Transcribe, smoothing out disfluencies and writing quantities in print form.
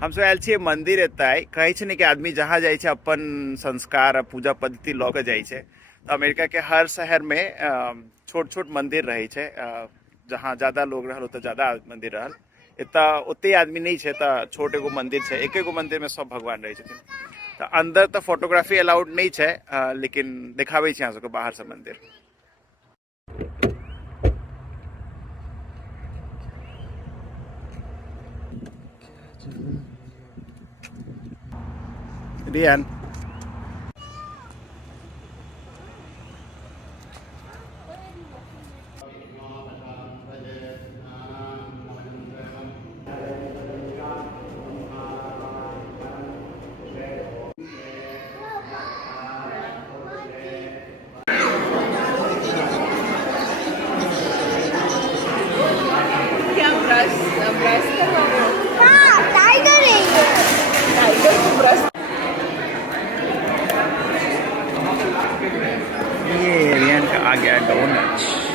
हम सब आयल छियै मंदिर एतय कहै छै ने कि आदमी जहाँ जाइ छै अपन संस्कार पूजा पद्धति लऽ के जाइ छै। तो अमेरिका के हर शहर में छोट छोट मंदिर रहे छै, जहाँ ज्यादा लोग रहल ओतऽ ज्यादा मंदिर रहल। एतऽ ओते आदमी नहीं छै तऽ छोट एगो मंदिर छै, एक एगो मंदिर में सब भगवान रहै छथिन। तऽ अंदर तऽ फोटोग्राफी अलाउड नहीं छै, लेकिन देखाबै छी अहाँ सबके बाहर से मंदिर। रियान क्या ब्रश ब्रश करवाओ? हाँ टाइगर है ये। टाइगर को ब्रश ये रियान का आ गया डोनट।